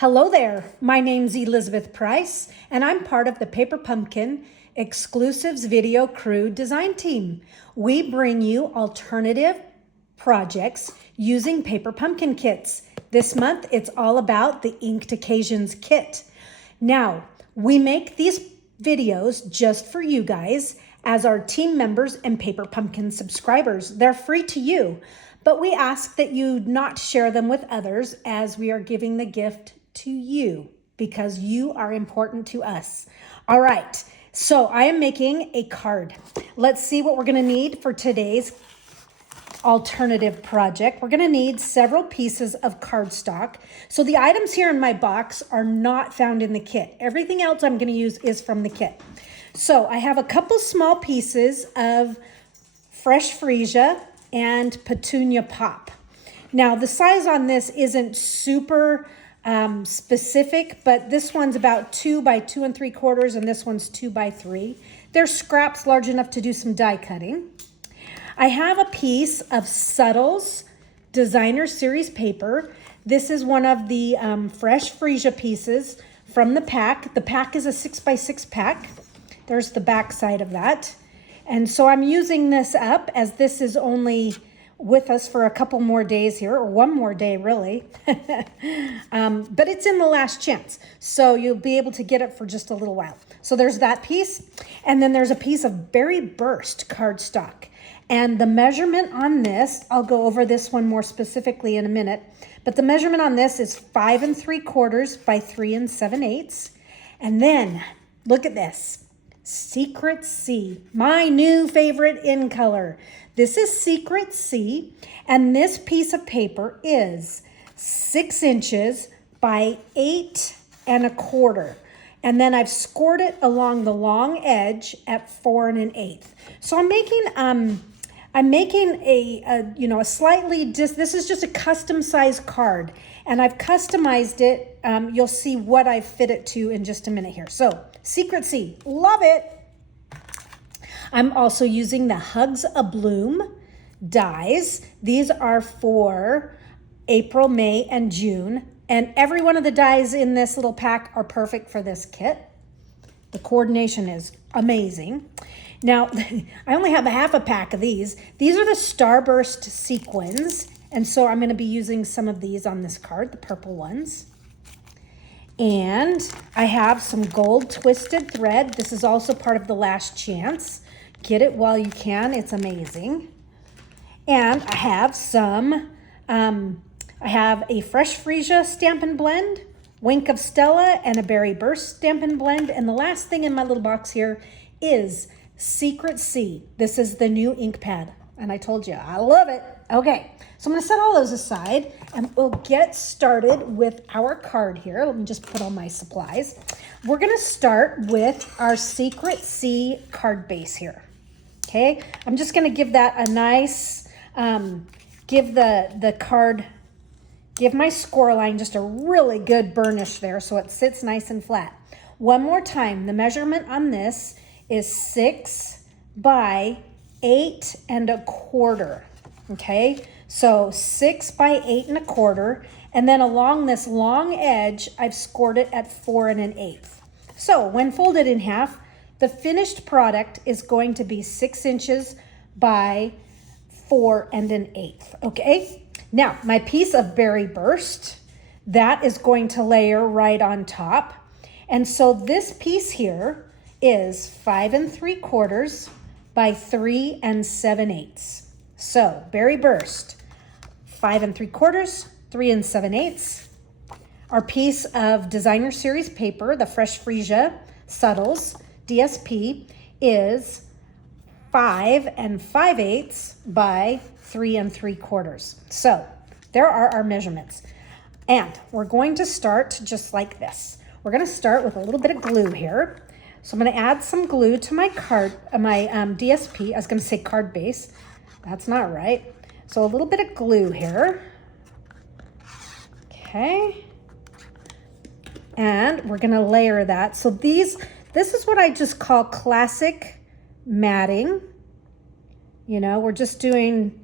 Hello there, my name's Elizabeth Price, and I'm part of the Paper Pumpkin Exclusives Video Crew design team. We bring you alternative projects using Paper Pumpkin kits. This month, it's all about the Inked Occasions kit. Now, we make these videos just for you guys as our team members and Paper Pumpkin subscribers. They're free to you, but we ask that you not share them with others as we are giving the gift to you because you are important to us. All right, so I am making a card. Let's see what we're going to need for today's alternative project. We're going to need several pieces of cardstock. So the items here in my box are not found in the kit. Everything else I'm going to use is from the kit. So I have a couple small pieces of fresh freesia and petunia pop. Now the size on this isn't super specific, but this one's about 2 by 2 3/4 and this one's 2 by 3. They're scraps large enough to do some die cutting. I have a piece of Subtles Designer Series paper. This is one of the fresh freesia pieces from the pack. The pack is a 6 by 6 pack. There's the back side of that. And so I'm using this up as this is only with us for a couple more days here, or one more day really. But it's in the last chance. So you'll be able to get it for just a little while. So there's that piece. And then there's a piece of Berry Burst cardstock. And the measurement on this, I'll go over this one more specifically in a minute, but the measurement on this is 5 3/4 by 3 7/8. And then look at this. Secret C, my new favorite in color. This is Secret C, and this piece of paper is 6 inches by 8 1/4. And then I've scored it along the long edge at 4 1/8. So I'm making a slightly, this is just a custom size card, and I've customized it. You'll see what I've fit it to in just a minute here. So Secret C, love it. I'm also using the Hugs a Bloom dies. These are for April, May, and June. And every one of the dies in this little pack are perfect for this kit. The coordination is amazing. Now, I only have a half a pack of these. These are the Starburst sequins. And so I'm going to be using some of these on this card, the purple ones. And I have some gold twisted thread. This is also part of the last chance. Get it while you can. It's amazing. And I have some, I have a Fresh Freesia Stampin' Blend, Wink of Stella, and a Berry Burst Stampin' Blend. And the last thing in my little box here is Secret C. This is the new ink pad. And I told you, I love it. Okay, so I'm going to set all those aside and we'll get started with our card here. Let me just put all my supplies. We're going to start with our Secret C card base here. Okay, I'm just going to give that a nice, give the card, give my score line just a really good burnish there so it sits nice and flat. One more time, the measurement on this is 6 by 8 1/4. Okay, so 6 by 8 1/4, and then along this long edge, I've scored it at 4 1/8. So when folded in half, the finished product is going to be 6 inches by 4 1/8. Okay, now my piece of Berry Burst, that is going to layer right on top. And so this piece here is 5 3/4 by 3 7/8. So Berry Burst, 5 3/4, 3 7/8. Our piece of Designer Series paper, the Fresh Freesia Subtles DSP, is 5 5/8 by 3 3/4. So there are our measurements. And we're going to start just like this. We're going to start with a little bit of glue here. So I'm going to add some glue to my card, my DSP. I was going to say card base. That's not right. So a little bit of glue here. Okay. And we're going to layer that. So this is what I just call classic matting. You know, we're just doing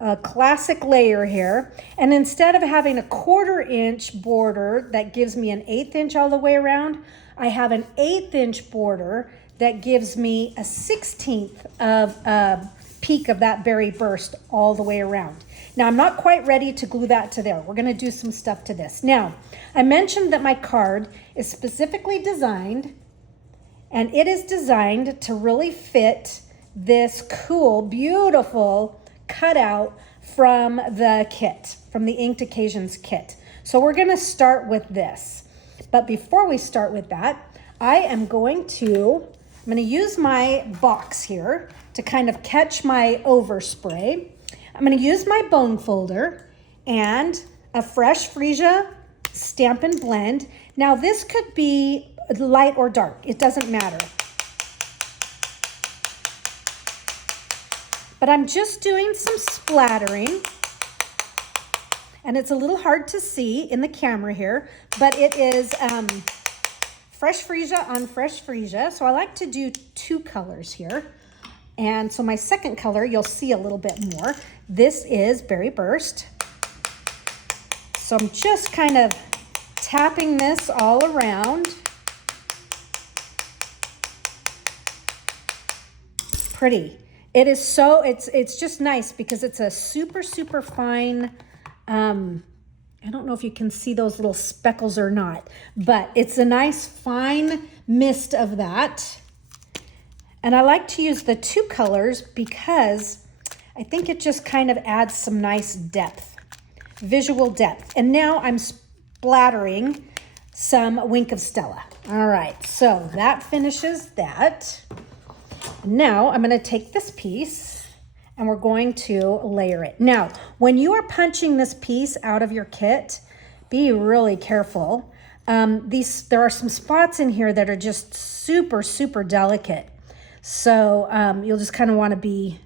a classic layer here. And instead of having a 1/4 inch border that gives me an 1/8 inch all the way around, I have an 1/8 inch border that gives me a 1/16 of a peak of that berry burst all the way around. Now I'm not quite ready to glue that to there. We're gonna do some stuff to this. Now, I mentioned that my card is specifically designed, and it is designed to really fit this cool, beautiful cutout from the kit, from the Inked Occasions kit. So we're gonna start with this. But before we start with that, I'm gonna use my box here to kind of catch my overspray. I'm gonna use my bone folder and a fresh freesia Stampin' Blend. Now this could be light or dark, it doesn't matter. But I'm just doing some splattering. And it's a little hard to see in the camera here, but it is fresh freesia on fresh freesia. So I like to do 2 colors here. And so my second color, you'll see a little bit more. This is Berry Burst. So I'm just kind of tapping this all around. Pretty. It is so, it's just nice because it's a super, super fine, I don't know if you can see those little speckles or not, but it's a nice fine mist of that. And I like to use the 2 colors because I think it just kind of adds some nice depth, visual depth. And now I'm splattering some Wink of Stella. All right, so that finishes that. Now I'm going to take this piece and we're going to layer it. Now, when you are punching this piece out of your kit, be really careful. There are some spots in here that are just super, super delicate. So you'll just kind of want to be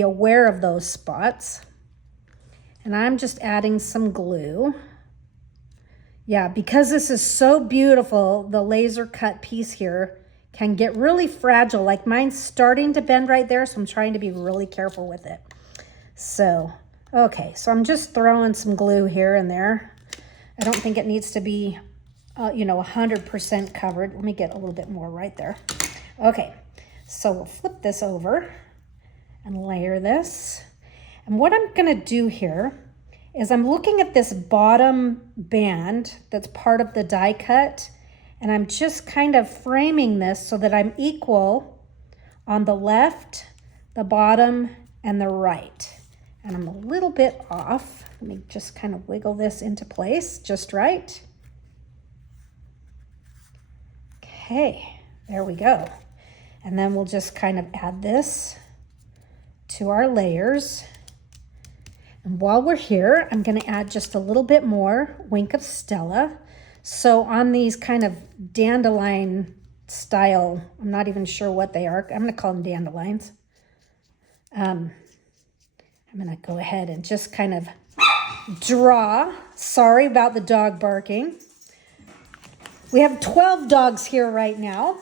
aware of those spots. And I'm just adding some glue. Yeah, because this is so beautiful, the laser cut piece here can get really fragile. Like mine's starting to bend right there, so I'm trying to be really careful with it. So, okay, so I'm just throwing some glue here and there. I don't think it needs to be, 100% covered. Let me get a little bit more right there. Okay, so we'll flip this over and layer this. And what I'm gonna do here is I'm looking at this bottom band that's part of the die cut, and I'm just kind of framing this so that I'm equal on the left, the bottom, and the right. And I'm a little bit off. Let me just kind of wiggle this into place just right. Okay, there we go. And then we'll just kind of add this to our layers. And while we're here, I'm gonna add just a little bit more Wink of Stella. So on these kind of dandelion style, I'm not even sure what they are. I'm gonna call them dandelions. I'm gonna go ahead and just kind of draw. Sorry about the dog barking. We have 12 dogs here right now.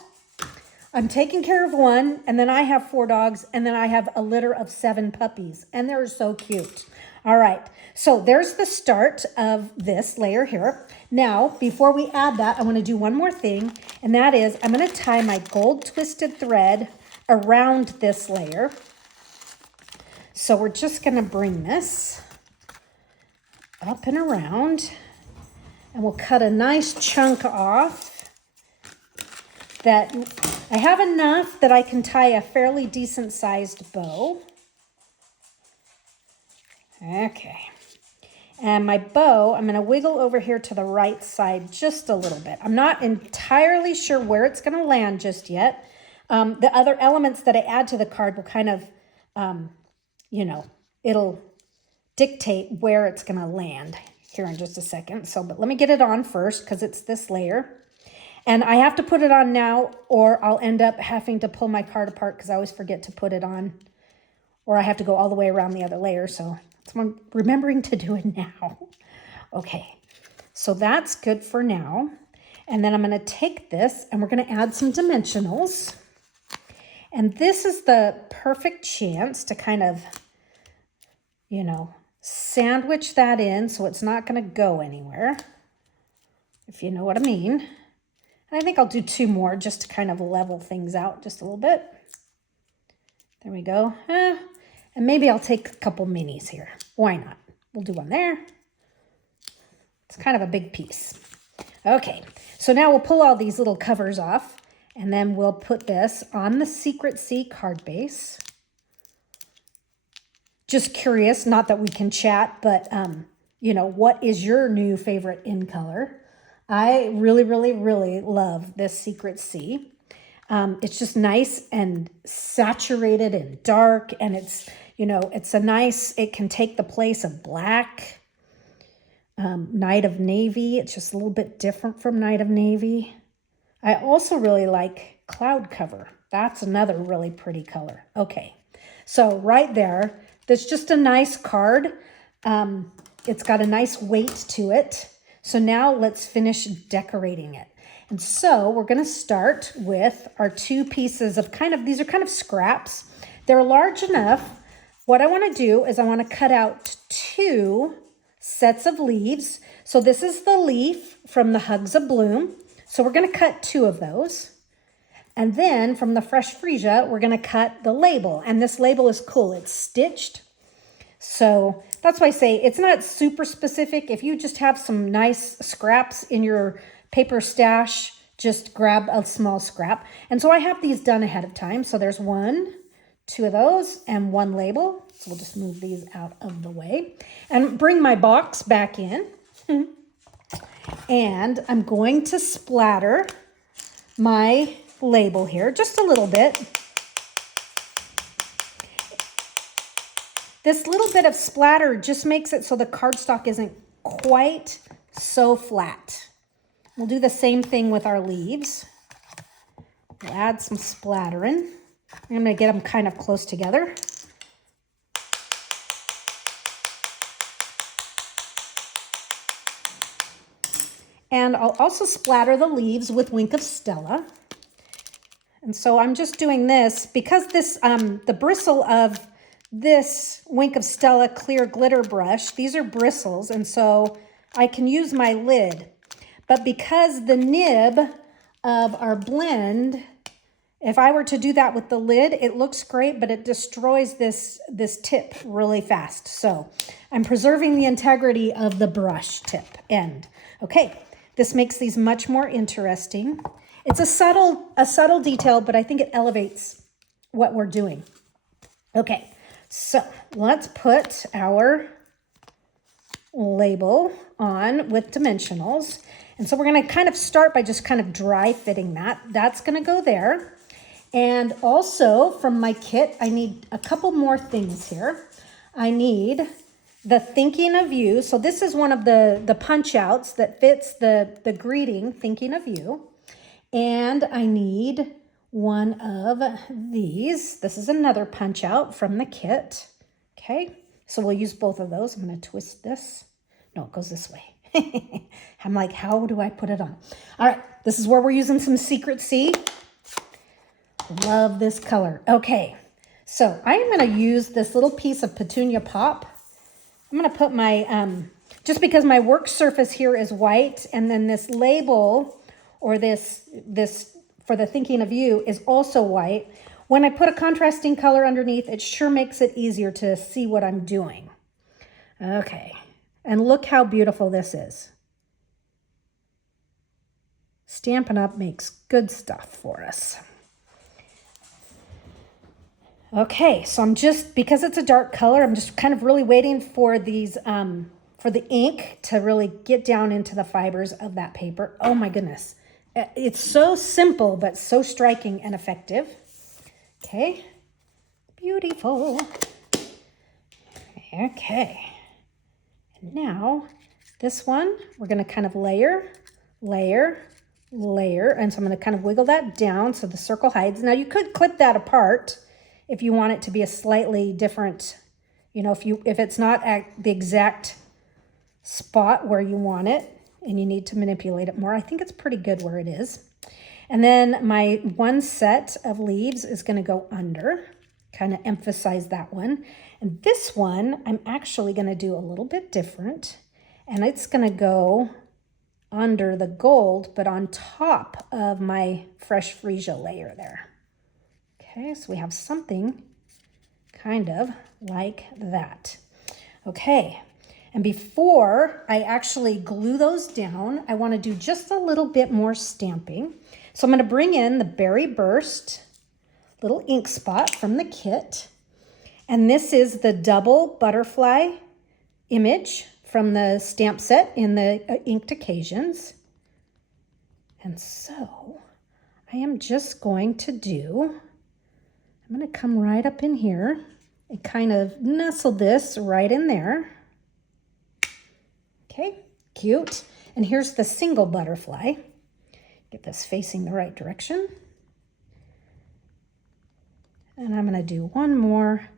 I'm taking care of one, and then I have 4 dogs, and then I have a litter of 7 puppies, and they're so cute. All right, so there's the start of this layer here. Now, before we add that, I want to do one more thing, and that is I'm going to tie my gold twisted thread around this layer. So we're just going to bring this up and around, and we'll cut a nice chunk off that I have enough that I can tie a fairly decent sized bow. Okay. And my bow, I'm going to wiggle over here to the right side just a little bit. I'm not entirely sure where it's going to land just yet. The other elements that I add to the card will kind of, it'll dictate where it's going to land here in just a second. So, but let me get it on first because it's this layer. And I have to put it on now or I'll end up having to pull my card apart because I always forget to put it on. Or I have to go all the way around the other layer. So I'm remembering to do it now. Okay, so that's good for now. And then I'm going to take this and we're going to add some dimensionals. And this is the perfect chance to kind of, you know, sandwich that in so it's not going to go anywhere, if you know what I mean. And I think I'll do 2 more just to kind of level things out just a little bit. There we go. And maybe I'll take a couple minis here. Why not? We'll do one there. It's kind of a big piece. Okay, so now we'll pull all these little covers off, and then we'll put this on the Secret C card base. Just curious, not that we can chat, but you know, what is your new favorite in color? I really, really, really love this Secret C. It's just nice and saturated and dark, and it's, you know, it's a nice, it can take the place of black. Night of Navy, it's just a little bit different from Night of Navy. I also really like Cloud Cover. That's another really pretty color. Okay, so right there, that's just a nice card. It's got a nice weight to it. So now let's finish decorating it. And so we're going to start with our 2 pieces of these are kind of scraps. They're large enough. What I want to do is I want to cut out 2 sets of leaves. So this is the leaf from the Hugs of Bloom. So we're going to cut 2 of those. And then from the Fresh Freesia, we're going to cut the label. And this label is cool. It's stitched. So that's why I say it's not super specific. If you just have some nice scraps in your paper stash, just grab a small scrap. And so I have these done ahead of time. So there's 1, 2 of those, and 1 label. So we'll just move these out of the way and bring my box back in. And I'm going to splatter my label here just a little bit. This little bit of splatter just makes it so the cardstock isn't quite so flat. We'll do the same thing with our leaves. We'll add some splattering. I'm going to get them kind of close together. And I'll also splatter the leaves with Wink of Stella. And so I'm just doing this because this, the bristle of this Wink of Stella clear glitter brush, these are bristles, and so I can use my lid. But because the nib of our blend, if I were to do that with the lid, it looks great, but it destroys this tip really fast. So I'm preserving the integrity of the brush tip end. Okay, this makes these much more interesting. It's a subtle detail, but I think it elevates what we're doing. Okay, so let's put our label on with dimensionals. And so we're going to kind of start by just kind of dry fitting that. That's going to go there. And also from my kit, I need a couple more things here. I need the Thinking of You. So this is one of the punch outs that fits the greeting, Thinking of You. And I need one of these. This is another punch out from the kit. Okay, so we'll use both of those. I'm going to twist this. No, it goes this way. I'm like, how do I put it on? All right, this is where we're using some Secret C. Love this color. Okay, so I am going to use this little piece of Petunia Pop. I'm going to put my, just because my work surface here is white, and then this label, or this for the Thinking of You is also white. When I put a contrasting color underneath, it sure makes it easier to see what I'm doing. Okay, and look how beautiful this is. Stampin' Up makes good stuff for us. Okay, so I'm just, because it's a dark color, I'm just kind of really waiting for these, for the ink to really get down into the fibers of that paper. Oh my goodness. It's so simple, but so striking and effective. Okay, beautiful. Okay, and now this one, we're gonna kind of layer, and so I'm gonna kind of wiggle that down so the circle hides. Now you could clip that apart if you want it to be a slightly different, you know, if it's not at the exact spot where you want it, and you need to manipulate it more. I think it's pretty good where it is. And then my one set of leaves is going to go under, kind of emphasize that one. And this one, I'm actually going to do a little bit different. And it's going to go under the gold, but on top of my fresh freesia layer there. Okay, so we have something kind of like that. Okay, and before I actually glue those down, I want to do just a little bit more stamping. So I'm going to bring in the Berry Burst little ink spot from the kit. And this is the double butterfly image from the stamp set in the Inked Occasions. And so I am just going to do, I'm going to come right up in here and kind of nestle this right in there. Okay, cute. And here's the single butterfly. Get this facing the right direction. And I'm going to do one more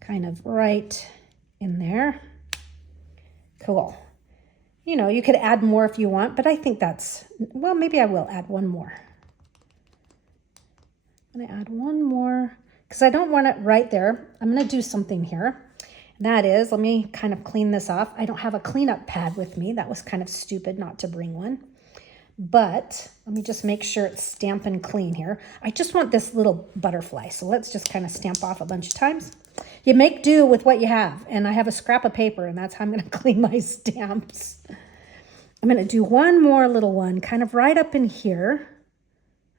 kind of right in there. Cool. You know, you could add more if you want, but I think that's, well, maybe I will add one more. I'm going to add one more because I don't want it right there. I'm going to do something here. And that is, let me kind of clean this off. I don't have a cleanup pad with me. That was kind of stupid not to bring one. But let me just make sure it's Stampin' Clean here. I just want this little butterfly. So let's just kind of stamp off a bunch of times. You make do with what you have. And I have a scrap of paper, and that's how I'm going to clean my stamps. I'm going to do one more little one kind of right up in here.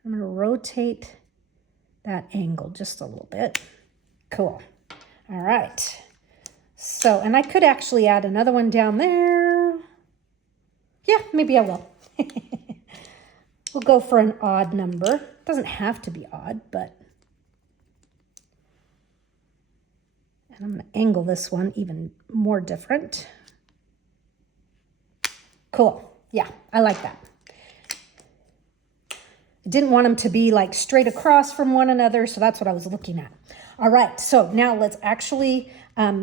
I'm going to rotate that angle just a little bit. Cool. All right. So, and I could actually add another one down there. Yeah, maybe I will. We'll go for an odd number. Doesn't have to be odd, but. And I'm going to angle this one even more different. Cool. Yeah, I like that. I didn't want them to be like straight across from one another, so that's what I was looking at. All right, so now let's actually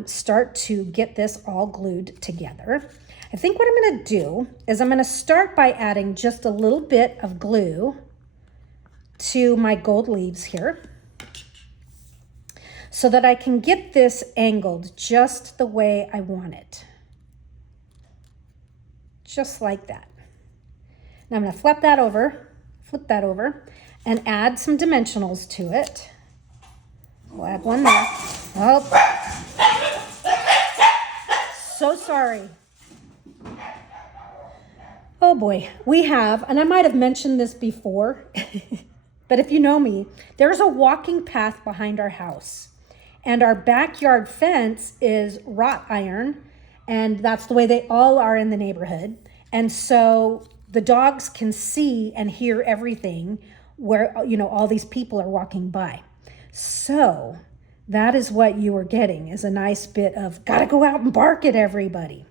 start to get this all glued together. I think what I'm going to do is I'm going to start by adding just a little bit of glue to my gold leaves here so that I can get this angled just the way I want it. Just like that. Now I'm going to flip that over, and add some dimensionals to it. We'll add one there. Oh, so sorry. Oh boy, we have, and I might have mentioned this before, but if you know me, there's a walking path behind our house. And our backyard fence is wrought iron, and that's the way they all are in the neighborhood. And so the dogs can see and hear everything where, you know, all these people are walking by. So that is what you are getting, is a nice bit of gotta go out and bark at everybody.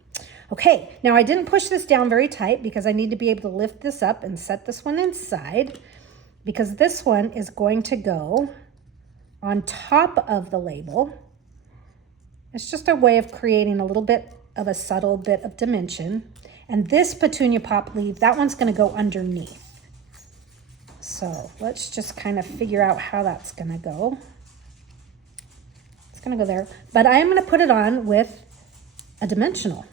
Okay, now I didn't push this down very tight because I need to be able to lift this up and set this one inside, because this one is going to go on top of the label. It's just a way of creating a little bit of a subtle bit of dimension. And this petunia pop leaf, that one's going to go underneath. So let's just kind of figure out how that's going to go. It's going to go there, but I am going to put it on with a dimensional.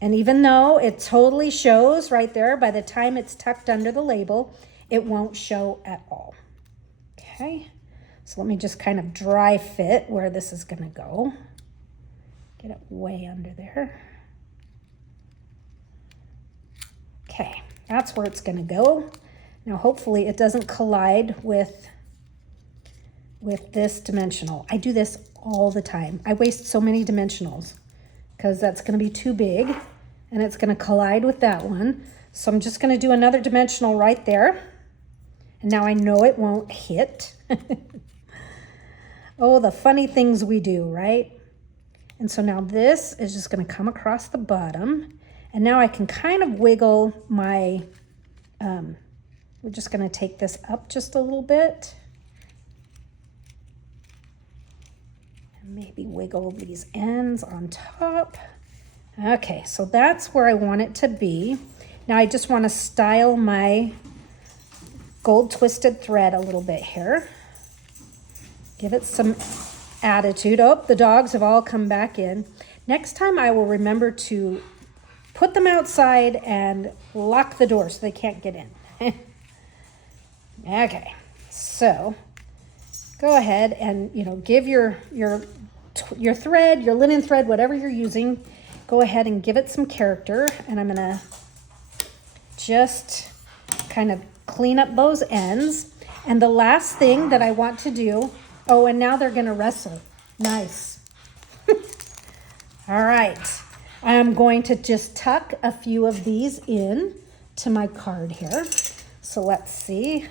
And even though it totally shows right there, by the time it's tucked under the label, it won't show at all. Okay, so let me just kind of dry fit where this is going to go. Get it way under there. Okay, that's where it's going to go. Now, hopefully it doesn't collide with this dimensional. I do this all the time. I waste so many dimensionals because that's going to be too big and it's going to collide with that one. So I'm just going to do another dimensional right there. And now I know it won't hit. Oh, the funny things we do, right? And so now this is just going to come across the bottom. And now I can kind of wiggle my, we're just going to take this up just a little bit. And maybe wiggle these ends on top. Okay, so that's where I want it to be. Now I just want to style my gold twisted thread a little bit here. Give it some attitude. Oh, the dogs have all come back in. Next time I will remember to put them outside and lock the door so they can't get in. Okay, so go ahead and, give your thread, your linen thread, whatever you're using, go ahead and give it some character. And I'm gonna just kind of clean up those ends. And the last thing that I want to do, oh, and now they're gonna wrestle. Nice. All right, I'm going to just tuck a few of these in to my card here. So let's see.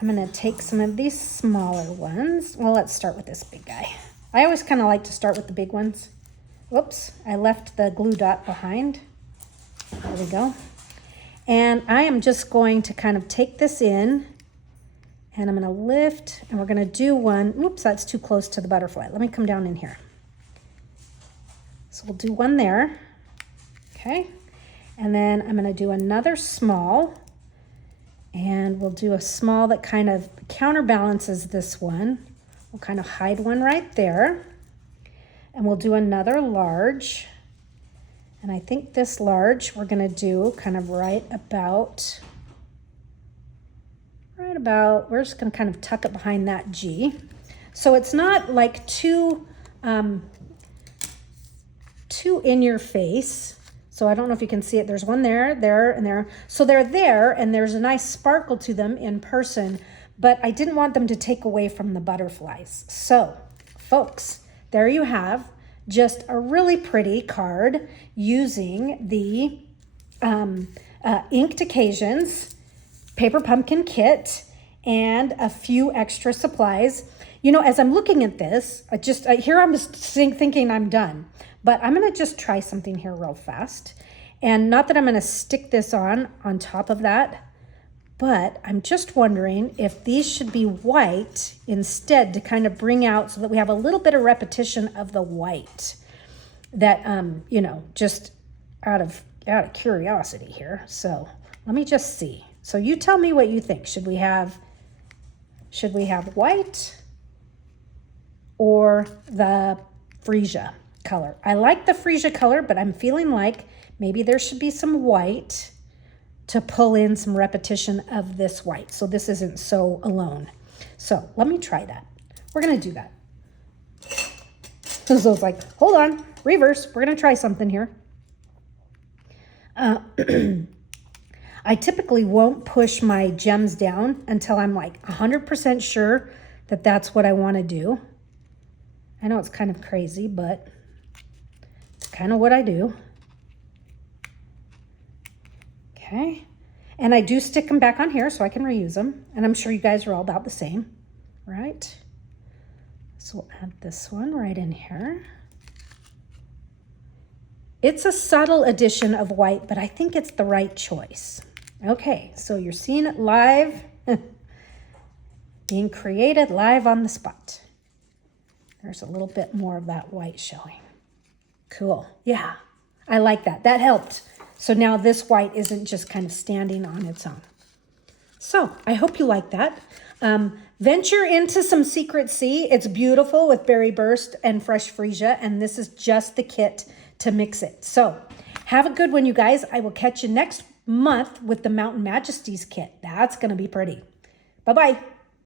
I'm gonna take some of these smaller ones. Well, let's start with this big guy. I always kind of like to start with the big ones. Whoops, I left the glue dot behind. There we go. And I am just going to kind of take this in, and I'm gonna lift, and we're gonna do one. Oops, that's too close to the butterfly. Let me come down in here. So we'll do one there, okay? And then I'm gonna do another small, and we'll do a small that kind of counterbalances this one. We'll kind of hide one right there. And we'll do another large. And I think this large we're gonna do kind of right about, we're just gonna kind of tuck it behind that G. So it's not like too in your face. So I don't know if you can see it. There's one there, there, and there. So they're there, and there's a nice sparkle to them in person, but I didn't want them to take away from the butterflies. So, folks, there you have just a really pretty card using the Inked Occasions Paper Pumpkin Kit and a few extra supplies. As I'm looking at this, here I'm just thinking I'm done. But I'm gonna just try something here real fast. And not that I'm gonna stick this on top of that, but I'm just wondering if these should be white instead to kind of bring out so that we have a little bit of repetition of the white that, just out of curiosity here. So let me just see. So you tell me what you think. Should we have white or the freesia color? I like the freesia color, but I'm feeling like maybe there should be some white to pull in some repetition of this white, so this isn't so alone. So let me try that. We're gonna do that. So it's like, hold on, reverse. We're gonna try something here. I typically won't push my gems down until I'm like 100% sure that that's what I wanna do. I know it's kind of crazy, but it's kind of what I do. Okay. And I do stick them back on here so I can reuse them. And I'm sure you guys are all about the same, right? So we'll add this one right in here. It's a subtle addition of white, but I think it's the right choice. Okay, so you're seeing it live, being created live on the spot. There's a little bit more of that white showing. Cool. Yeah, I like that. That helped. So now this white isn't just kind of standing on its own. So I hope you like that. Venture into some Secret Sea. It's beautiful with Berry Burst and Fresh Freesia, and this is just the kit to mix it. So have a good one, you guys. I will catch you next month with the Mountain Majesties kit. That's going to be pretty. Bye-bye.